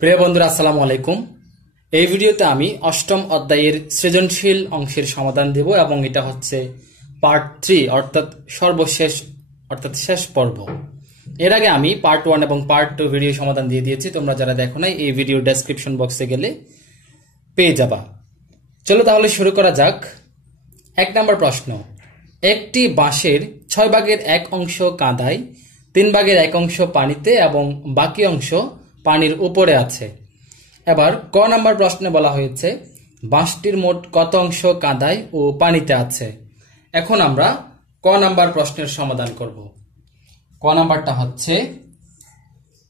প্রিয় বন্ধুরা, আসসালামু আলাইকুম। এই ভিডিওতে আমি অষ্টম অধ্যায়ের সৃজনশীল অংশের সমাধান দেব এবং এটা হচ্ছে পার্ট 3 অর্থাৎ সর্বশেষ অর্থাৎ শেষ পর্ব। এর আগে আমি পার্ট 1 এবং পার্ট 2 ভিডিও সমাধান দিয়ে দিয়েছি। তোমরা যারা দেখো নাই এই ভিডিও ডেসক্রিপশন বক্সে গেলে পেয়ে যাবা। চলো তাহলে শুরু করা যাক। 1 নম্বর প্রশ্ন, একটি বাঁশের 6 ভাগের 1 অংশ কাদায়, 3 ভাগের 1 অংশ পানিতে এবং বাকি অংশ পানির উপরে আছে। এবার ক নাম্বার প্রশ্নে বলা হয়েছে বাঁশটির মোট কত অংশ কাদায় ও পানিতে আছে। এখন আমরা ক নাম্বার প্রশ্নের সমাধান করব। ক নাম্বারটা হচ্ছে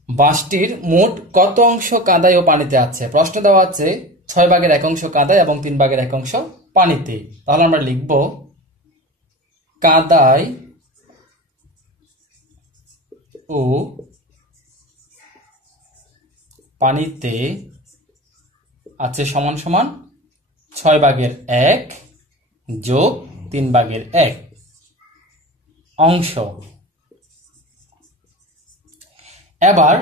বাঁশটির মোট কত অংশ কাদায় ও পানিতে আছে। প্রশ্ন দেওয়া আছে 6 ভাগের 1 অংশ কাদায় এবং 3 ভাগের 1 অংশ পানিতে। তাহলে আমরা লিখব কাদায় ও পানিতে আছে সমান সমান 6 ভাগের 1 যোগ 3 ভাগের 1 অংশ। এবার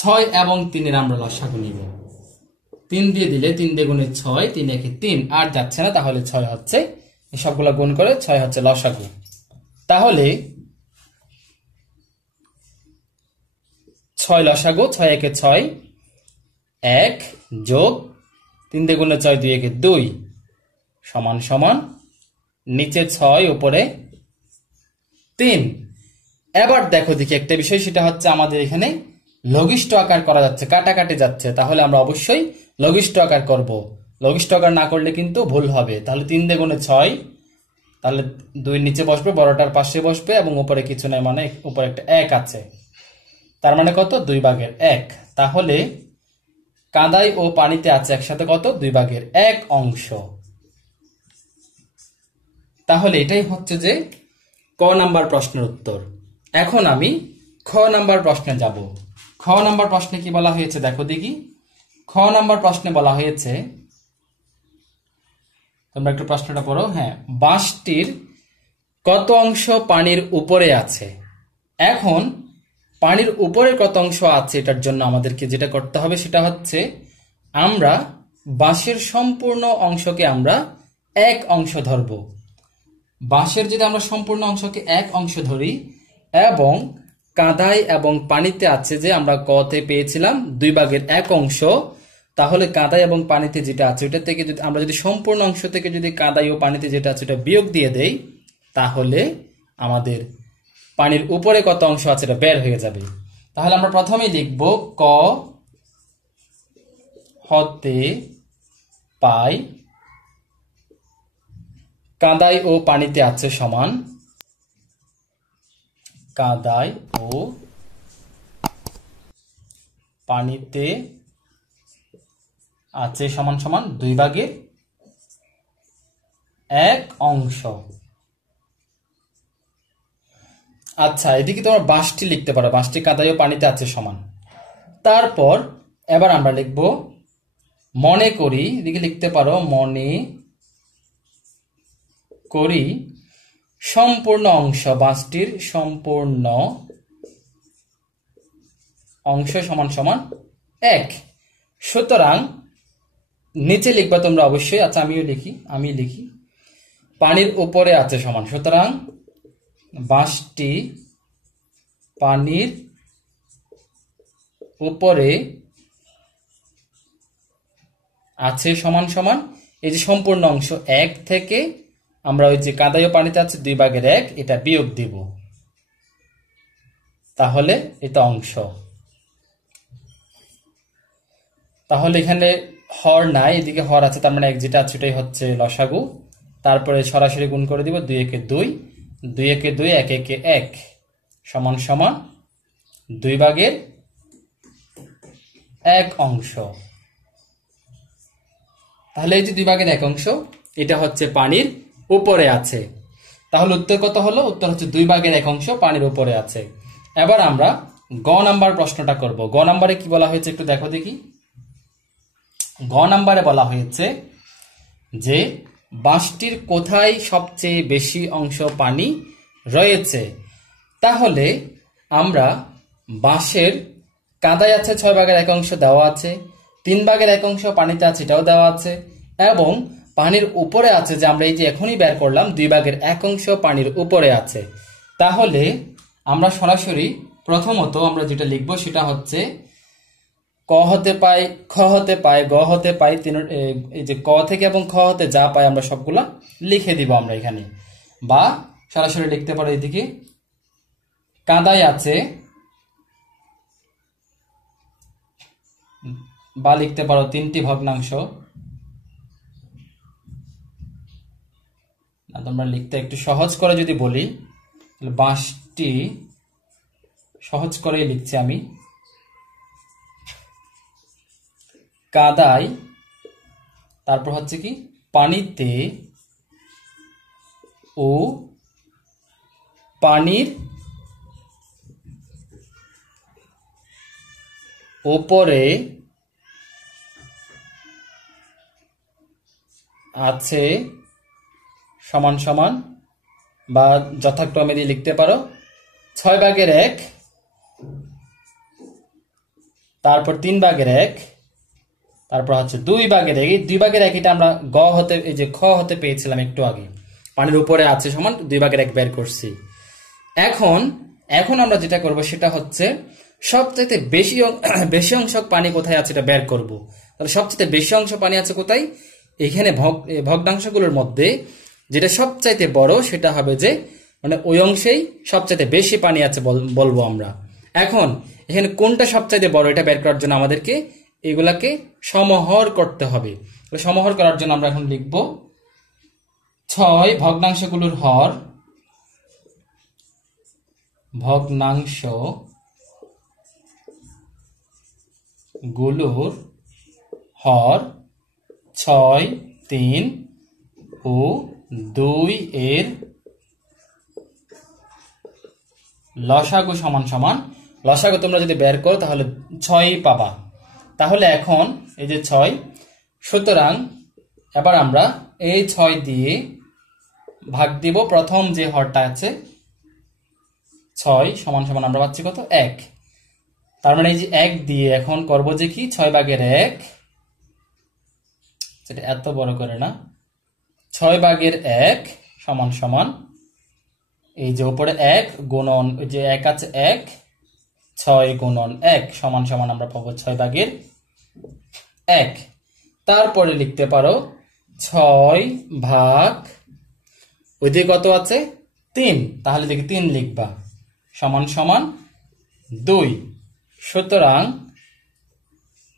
6 এবং 3 এর আমরা লসাগু নিব। 3 দিয়ে দিলে 3 দিয়ে গুণে 6, 3 একে 3, আর যাচ্ছে না, তাহলে 6 হচ্ছে, এই সবগুলা গুণ করে 6 হচ্ছে লসাগু। তাহলে 6 লসাগু, 6 একে 6, 1 যোগ 3 দিয়ে গুণে 6, 2 একে 2 সমান সমান নিচে 6 উপরে 3। এবার দেখো দেখি একটা বিষয়, সেটা হচ্ছে আমাদের এখানে লঘিষ্ঠ আকার করা যাচ্ছে, কাটাকাটি যাচ্ছে, তাহলে আমরা অবশ্যই লঘিষ্ঠ আকার করব। লঘিষ্ঠ আকার না করলে কিন্তু ভুল হবে। তাহলে 3 দিয়ে গুণে 6, তাহলে 2 নিচে বসবে, বড়টার পাশে বসবে এবং উপরে কিছু নাই, মানে উপরে একটা 1 আছে, তার মানে কত 2 ভাগের 1। তাহলে কাদায় ও পানিতে আছে একসাথে কত 2 ভাগের 1 অংশ। তাহলে এটাই হচ্ছে যে ক নাম্বার প্রশ্নের উত্তর। এখন আমি খ নাম্বার প্রশ্নে যাব। খ নাম্বার প্রশ্নে কি বলা হয়েছে দেখো দেখি। খ নাম্বার প্রশ্নে বলা হয়েছে, তোমরা একটু প্রশ্নটা পড়ো। হ্যাঁ, বাঁশটির কত অংশ পানির উপরে আছে। এখন পানির উপরে কত অংশ আছে এটার জন্য আমাদেরকে যেটা করতে হবে সেটা হচ্ছে আমরা বাঁশের সম্পূর্ণ অংশকে আমরা 1 অংশ ধরব। বাঁশের যদি আমরা সম্পূর্ণ অংশকে 1 অংশ ধরি এবং কাদায় এবং পানিতে আছে যে আমরা কতে পেয়েছিলাম 2 ভাগের 1 অংশ, তাহলে কাদায় এবং পানিতে যেটা আছে ওটা থেকে যদি আমরা যদি সম্পূর্ণ অংশ থেকে যদি কাদায় ও পানিতে যেটা আছে এটা বিয়োগ দিয়ে দেই, তাহলে আমাদের পানির উপরে কত অংশ আছে এটা বের হয়ে যাবে। তাহলে আমরা প্রথমেই লিখব ক হতে পাই কাদায় ও পানিতে আছে সমান কাদায় ও পানিতে আছে সমান সমান 2 ভাগের 1 অংশ। আচ্ছা, এদিকে তোমরা বাঁশটি লিখতে পারো, বাঁশটি কাদায় ও পানিতে আছে সমান। তারপর এবার আমরা লিখব মনে করি, এদিকে লিখতে পারো মনে করি সম্পূর্ণ অংশ, বাঁশটির সম্পূর্ণ অংশ সমান সমান 1। সুতরাং নিচে লিখবা তোমরা অবশ্যই। আচ্ছা, আমি লিখি পানির উপরে আছে সমান, সুতরাং বাঁশটি পানির উপরে আছে সমান সমান এই যে সম্পূর্ণ অংশ 1 থেকে আমরা ওই যে কাদায় ও পানিতে আছে 2 ভাগের 1 এটা বিয়োগ দিব, তাহলে এটা অংশ। তাহলে এখানে হর নাই, এদিকে হর আছে, তার মানে 1 যেটা আছে এটাই হচ্ছে লসাগু। তারপরে সরাসরি গুণ করে দিব 2 একে 2, 2 একে 2, 1 একে 1 সমান সমান 2 ভাগের 1 অংশ। তাহলে এই যে 2 ভাগের 1 অংশ এটা হচ্ছে পানির উপরে আছে। তাহলে উত্তর কত হলো? উত্তর হচ্ছে 2 ভাগের 1 অংশ পানির উপরে আছে। এবার আমরা গ নাম্বার প্রশ্নটা করব। গ নাম্বারে কি বলা হয়েছে একটু দেখো দেখি। গ নাম্বারে বলা হয়েছে যে বাঁশটির কোথায় সবচেয়ে বেশি অংশ পানি রয়েছে। তাহলে আমরা বাঁশের কাদায় আছে 6/1 দেওয়া আছে, 3/1 পানিতে আছে এটাও দেওয়া আছে, এবং পানির উপরে আছে যে আমরা এই যে এখনই বের করলাম 2/1 পানির উপরে আছে। তাহলে আমরা সরাসরি প্রথমত আমরা যেটা লিখবো সেটা হচ্ছে ক হতে পাই, খ হতে পাই, গ হতে পাই, এই যে ক থেকে এবং খ হতে যা পাই আমরা সবগুলা লিখে দিব আমরা এখানে, বা সরাসরি লিখতে পারো এদিকে কাদায় আছে, বা লিখতে পারো 3টি ভগ্নাংশ। তোমরা লিখতে একটু সহজ করে যদি বলি তাহলে 5টি, সহজ করেই লিখছি আমি, কাদায়, তারপর হচ্ছে কি পানিতে ও পানির উপরে আছে সমান সমান, বা যথাক্রমে দিয়ে লিখতে পারো 6/1, তারপর 3/1, তারপর হচ্ছে 2/1। এই 2/1 এটা আমরা গ হতে, এই যে খ হতে পেয়েছিলাম একটু আগে, পানির উপরে আছে সমান 2/1 বের করছি। এখন আমরা যেটা করব সেটা হচ্ছে সবচেয়ে বেশি অংশ পানি কোথায় আছে এটা বের করব। তাহলে সবচেয়ে বেশি অংশ পানি আছে কোথায়? এখানে ভগ্নাংশগুলোর মধ্যে যেটা সবচাইতে বড় সেটা হবে যে মানে ওই অংশেই সবচাইতে বেশি পানি আছে বলবো আমরা। এখন এখানে কোনটা সবচাইতে বড় এটা বের করার জন্য আমাদেরকে এগুলাকে সমহর করতে হবে। সমহর করার জন্য আমরা এখন লিখব 6 ভগ্নাংশগুলোর হর, ভগ্নাংশ গুলোর হর 6, 3 ও 2 এর লসাগু সমান সমান, লসাগু তোমরা যদি বের করো তাহলে 6 পাবা। তাহলে এখন এই যে 6, সুতরাং এবার আমরা এই 6 দিয়ে ভাগ দিব প্রথম যে হরটা আছে 6 সমান সমান আমরা পাচ্ছি কত? 1। তার মানে এই যে 1 দিয়ে এখন করব যে কি 6/1, সেটা এত বড় করে না, 6/1 সমান সমান এই যে উপরে 1 গুণন ওই যে 1 আছে 1, 6 গুণন 1 সমান সমান আমরা পাবো 6/1। তারপরে লিখতে পারো 6 ভাগ ওই দিকে কত আছে 3, তাহলে দেখি 3 লিখবা সমান সমান 2। সুতরাং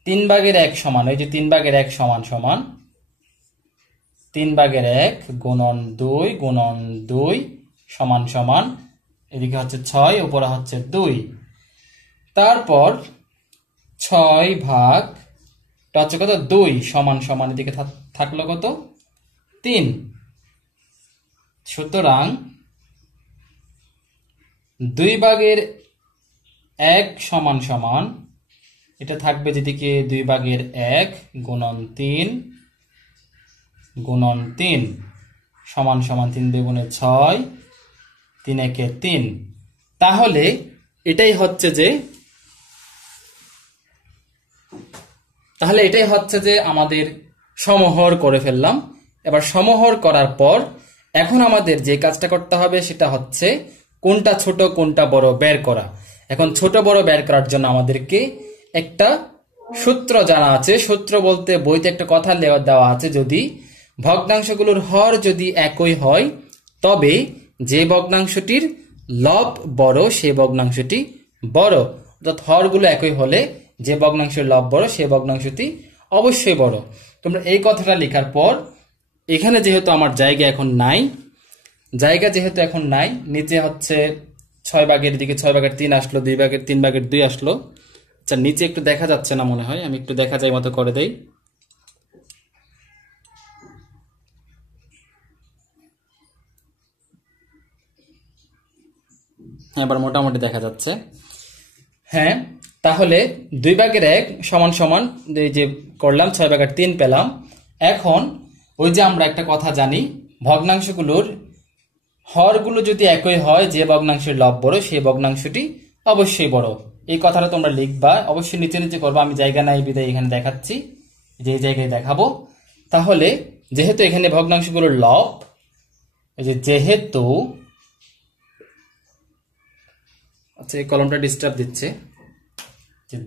3/1 সমান ওই যে 3/1 সমান সমান 3/1 গুণন 2 গুণন 2 সমান সমান এদিকে হচ্ছে 6, উপরে হচ্ছে 2। তারপর 6 ভাগ হচ্ছে কত 2 সমান সমান এদিকে থাকলো কত 3। সুতরাং 2/1 সমান সমান এটা থাকবে যেদিকে 2/1 গুণন 3 গুণন 3 সমান সমান 3 2 গুণে 6, 3 1 3। তাহলে এটাই হচ্ছে যে আমাদের সমহর করে ফেললাম। এবার সমহর করার পর এখন আমাদের যে কাজটা করতে হবে সেটা হচ্ছে কোনটা ছোট কোনটা বড় বের করা। এখন ছোট বড় বের করার জন্য আমাদেরকে একটা সূত্র জানা আছে। সূত্র বলতে বইতে একটা কথা দেওয়া আছে, যদি ভগ্নাংশগুলোর হর যদি একই হয় তবে যে ভগ্নাংশটির লব বড় সেই ভগ্নাংশটি বড়। অর্থাৎ হরগুলো একই হলে যে ভগ্নাংশের লব বড় সেই ভগ্নাংশটি অবশ্যই বড়। তোমরা এই কথাটা লেখার পর এখানে যেহেতু আমার জায়গা এখন নাই, নিচে হচ্ছে 6/1 দিকে 6/3 আসলো, 3/2 আসলো। আচ্ছা নিচে একটু দেখা যাচ্ছে না মনে হয়, আমি একটু দেখা যায় মতো করে দেই। এবার মোটামুটি দেখা যাচ্ছে। হ্যাঁ, তাহলে 2/1 সমান সমান এই যে করলাম 6/3 পেলাম। এখন ওই যে আমরা একটা কথা জানি, ভগ্নাংশগুলোর হরগুলো যদি একই হয় যে ভগ্নাংশের লব বড় সেই ভগ্নাংশটি অবশ্যই বড়। এই কথাটা তোমরা লিখবা, অবশ্যই নিচে নিচে করবা। আমি জায়গা নাই বিদায় এখানে দেখাচ্ছি, যে জায়গায় দেখাবো। তাহলে যেহেতু এখানে ভগ্নাংশগুলোর লব, এই যে যেহেতু, আচ্ছা এই কলমটা ডিস্টার্ব দিচ্ছে,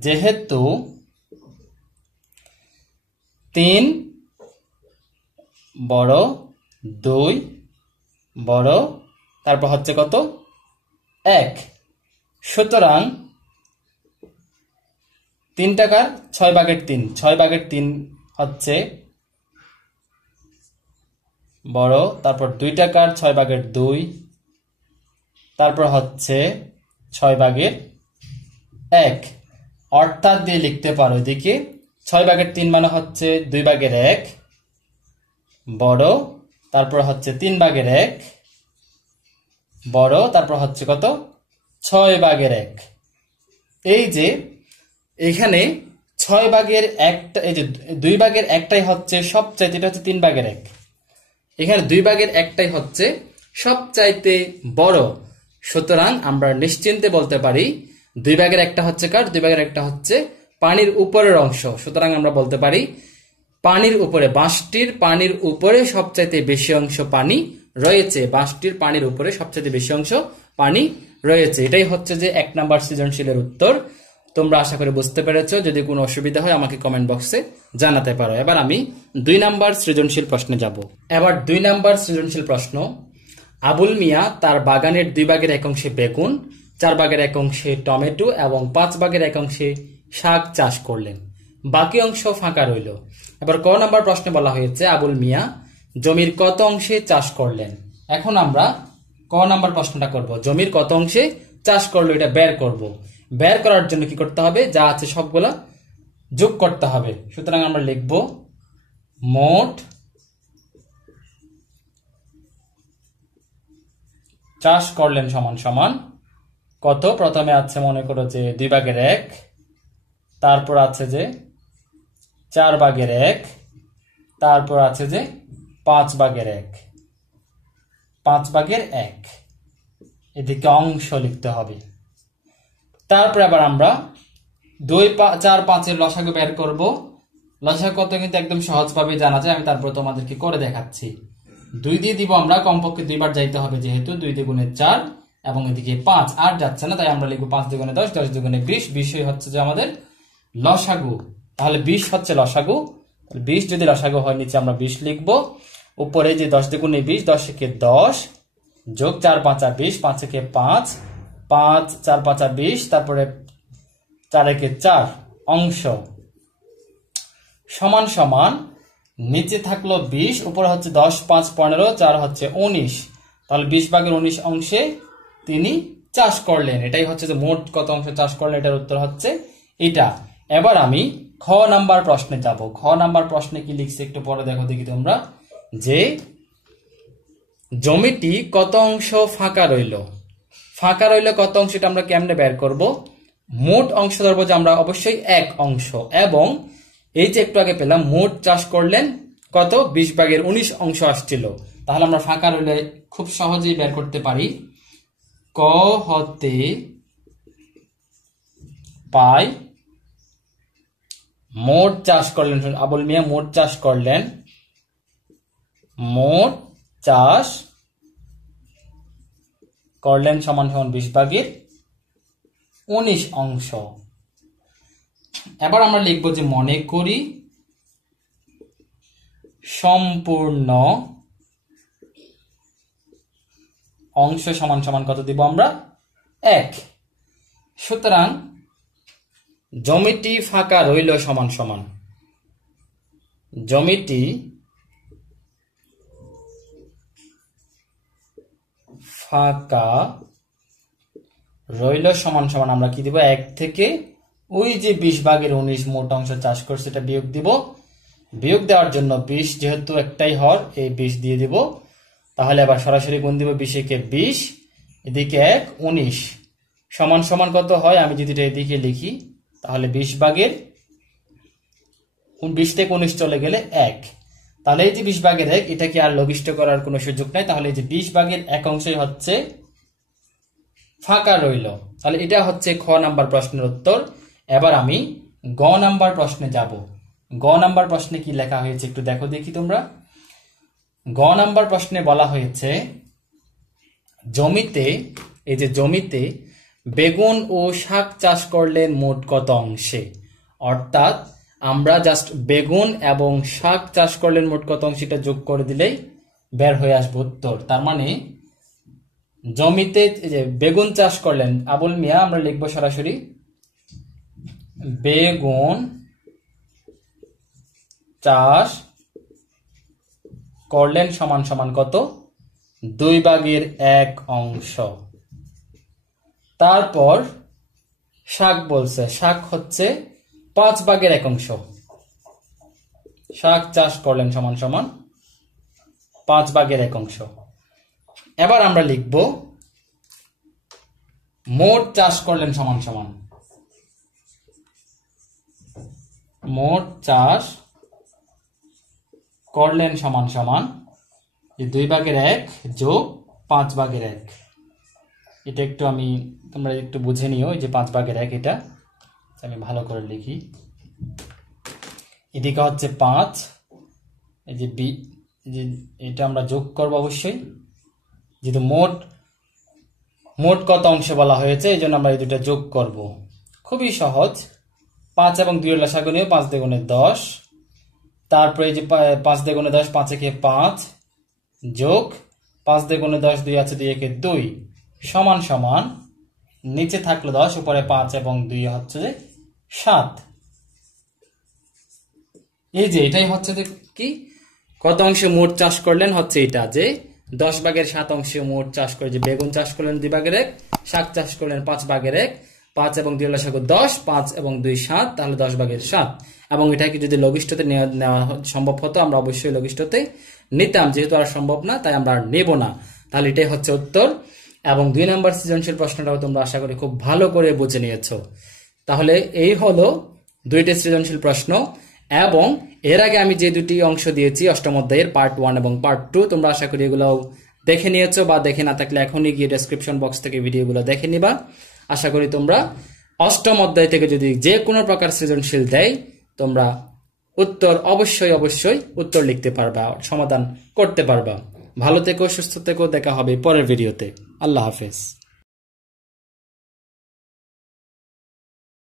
যেহেতু 3 বড় 2 বড়, তারপর হচ্ছে কত 1, সুতরাং 3 টাকার 6/3, 6/3 হচ্ছে বড়, তারপর 2 টাকার 6/2, তারপর হচ্ছে 6/1, অর্থাৎ দিয়ে লিখতে পারো এদিকে 6/3 মানে হচ্ছে 2/1 বড়, তারপর হচ্ছে 3/1 বড়, তারপর হচ্ছে কত 6/1। এই যে এখানে 6/1, এই যে 2/1টাই হচ্ছে সবচাইতে, এটা হচ্ছে 3/1, এখানে 2/1টাই হচ্ছে সবচাইতে বড়। সুতরাং আমরা নিশ্চিন্তে বলতে পারি 2/1টা হচ্ছে কার, 2/1টা হচ্ছে পানির উপরের অংশ। সুতরাং আমরা বলতে পারি পানির উপরে, বাঁশটির পানির উপরে সবচাইতে বেশি অংশ পানি রয়েছে, বাঁশটির পানির উপরে সবচাইতে বেশি অংশ পানি রয়েছে। এটাই হচ্ছে যে 1 নাম্বার সৃজনশীলের উত্তর। তোমরা আশা করি বুঝতে পেরেছো। যদি কোনো অসুবিধা হয় আমাকে কমেন্ট বক্সে জানাতে পারো। এবার আমি 2 নাম্বার সৃজনশীল প্রশ্নে যাব। এবার 2 নাম্বার সৃজনশীল প্রশ্ন, আবুল মিয়া তার বাগানের 2/1 অংশে বেগুন, 4/1 অংশে টমেটো এবং 5/1 অংশে শাক চাষ করলেন, বাকি অংশ ফাঁকা রইল। এবার ক নাম্বার প্রশ্নে বলা হয়েছে আবুল মিয়া জমির কত অংশে চাষ করলেন। এখন আমরা ক নাম্বার প্রশ্নটা করব, জমির কত অংশে চাষ করলো এটা বের করব। বের করার জন্য কি করতে হবে, যা আছে সবগুলা যোগ করতে হবে। সুতরাং আমরা লিখব মোট চাষ করলেন সমান সমান কত, প্রথমে আছে মনে করো যে 2/1, তারপর আছে যে 4/1, তারপর আছে যে 5/1, 5/1, এদিকে অংশ লিখতে হবে। তারপর আবার আমরা 2, 4, 5 লসাগু বের করব। লসাগু কত কিন্তু একদম সহজভাবে জানা যায়, আমি তারপর তোমাদেরকে করে দেখাচ্ছি। 2 দিয়ে দিব আমরা, কমপক্ষে 2 বার যাইতে হবে, যেহেতু 2 দিয়ে গুণে 4 এবং এদিকে 5 আর যাচ্ছে না, তাই আমরা লিখবো 5 দিয়ে গুণে 10, 10 দিয়ে গুণে 20, 20 হচ্ছে যে আমাদের লসাগু। তাহলে 20 হচ্ছে লসাগু। 20 যদি লসাগু হয় নিচে আমরা 20 লিখবো, উপরে যে 10 দিয়ে গুণে 20, 10 একে 10 যোগ 4 5 20, 5 একে 5, 5 4 5 20, তারপরে 4 একে 4 অংশ সমান সমান নিচে থাকলো 20, উপরে হচ্ছে 10 5 15, 4 হচ্ছে 19, তাহলে 20/19 অংশে তিনি চাষ করলেন। এটাই হচ্ছে যে মোট কত অংশ চাষ করলেন, এটার উত্তর হচ্ছে এটা। এবার আমি খ নাম্বার প্রশ্নে যাব। খ নাম্বার প্রশ্নে কি লিখছে একটু পরে দেখো দেখি তোমরা, যে জমিটি কত অংশ ফাঁকা রইল। ফাঁকা রইল কত অংশ, এটা আমরা কেমনে বের করব। মোট অংশ ধরবো যে আমরা অবশ্যই 1 অংশ, এবং এই যে একটু আগে পেলাম মোট চাষ করলেন কত, 20/19 অংশ আসছিল। তাহলে আমরা ফাঁকা রইলে খুব সহজেই বের করতে পারি, ক হতে পাই মোট চাষ করলেন, আবুল মিয়া মোট চাষ করলেন, মোট চাষ করলেন সমান সমান 20/19 অংশ। এবার আমরা লিখবো যে মনে করি সম্পূর্ণ অংশ সমান সমান কত দিব আমরা, 1। সুতরাং জমিটি ফাঁকা রইল সমান সমান, জমিটি ফাঁকা রইল সমান সমান আমরা কি দিব, 1 থেকে ওই যে 20/19 মোট অংশ চাষ করছে এটা বিয়োগ দিব। বিয়োগ দেওয়ার জন্য 20 যেহেতু একটাই হর, এই 20 দিয়ে দিব। তাহলে আবার সরাসরি গুণ দিব, 20 একে 20, এদিকে 1 19 সমান সমান কত হয়, আমি যদি এটা এদিকে লিখি তাহলে 20/20 থেকে 19 চলে গেলে 1। তাহলে এই যে 20/1 এটা কি আর লঘিষ্ঠ করার কোনো সুযোগ নাই, তাহলে এই যে 20/1 অংশই হচ্ছে ফাঁকা রইল। তাহলে এটা হচ্ছে খ নাম্বার প্রশ্নের উত্তর। এবার আমি গ নাম্বার প্রশ্নে যাব। গ নাম্বার প্রশ্নে কি লেখা হয়েছে একটু দেখো দেখি তোমরা। গ নাম্বার প্রশ্নে বলা হয়েছে জমিতে, এই যে জমিতে বেগুন ও শাক চাষ করলেন মোট কত অংশে। অর্থাৎ আমরা জাস্ট বেগুন এবং শাক চাষ করলেন মোট কত অংশটা যোগ করে দিলেই বের হয়ে আসবে উত্তর। তার মানে জমিতে যে বেগুন চাষ করলেন আবুল মিয়া, আমরা লিখবো সরাসরি বেগুন চাষ করলেন সমান সমান কত, 2/1 অংশ। তারপর শাক বলছে, শাক হচ্ছে 5/1 অংশ। শাক চাষ করলেন সমান সমান 5/1 অংশ। এবার আমরা লিখব মোট চাষ করলেন সমান সমান, মোট চাষ করলেন সমান সমান 2/1 যোগ 5/1। এটা একটু আমি তোমরা একটু বুঝে নিও, এই যে 5/1 এটা আমি ভালো করে লিখি। এদিকে হচ্ছে 5, এই যে এটা আমরা যোগ করবো অবশ্যই, যেহেতু মোট কত অংশে বলা হয়েছে এই জন্য আমরা এই দুটা যোগ করব। খুবই সহজ, 5 এবং 2 এর লসাগু নিয়ে 5 দ্বিগুণে 10, তারপরে এই যে 5 দ্বিগুণে 10, 5 একে 5 যোগ 5 দ্বিগুণে 10, 2 আছে 2 একে 2 সমান সমান নিচে থাকলো 10, উপরে 5 এবং 2 হচ্ছে 7। এই যে এটাই হচ্ছে কি কত অংশে মোট চাষ করলেন, হচ্ছে এটা যে 10/7 অংশে মোট চাষ করে, যে বেগুন চাষ করলেন 2/1, শাক চাষ করলেন 5/1, 5 এবং 2 লসাগু 10, 5 এবং 2 7, তাহলে 10/7। এবং এটাকে যদি লঘিষ্ঠতে নেওয়া সম্ভব হতো আমরা অবশ্যই লঘিষ্ঠতে নিতাম, যেহেতু আর সম্ভব না তাই আমরা আর নেব না। তাহলে এটাই হচ্ছে উত্তর। এবং 2 নম্বর সৃজনশীল প্রশ্নটাও তোমরা আশা করি খুব ভালো করে বুঝে নিয়েছো। তাহলে এই হলো 2টি সৃজনশীল প্রশ্ন। এবং এর আগে আমি যে 2টি অংশ দিয়েছি অষ্টম অধ্যায়ের পার্ট 1 এবং পার্ট 2, তোমরা আশা করি এগুলো দেখে নিয়েছো, বা দেখে না থাকলে এখনই গিয়ে ডেসক্রিপশন বক্স থেকে ভিডিওগুলো দেখে নিবা। আশা করি তোমরা অষ্টম অধ্যায় থেকে যদি যে কোনো প্রকার সৃজনশীল দেয় তোমরা উত্তর অবশ্যই উত্তর লিখতে পারবা, সমাধান করতে পারবা। ভালো থেকো, সুস্থ থেকো, দেখা হবে পরের ভিডিওতে। আল্লাহ হাফেজ।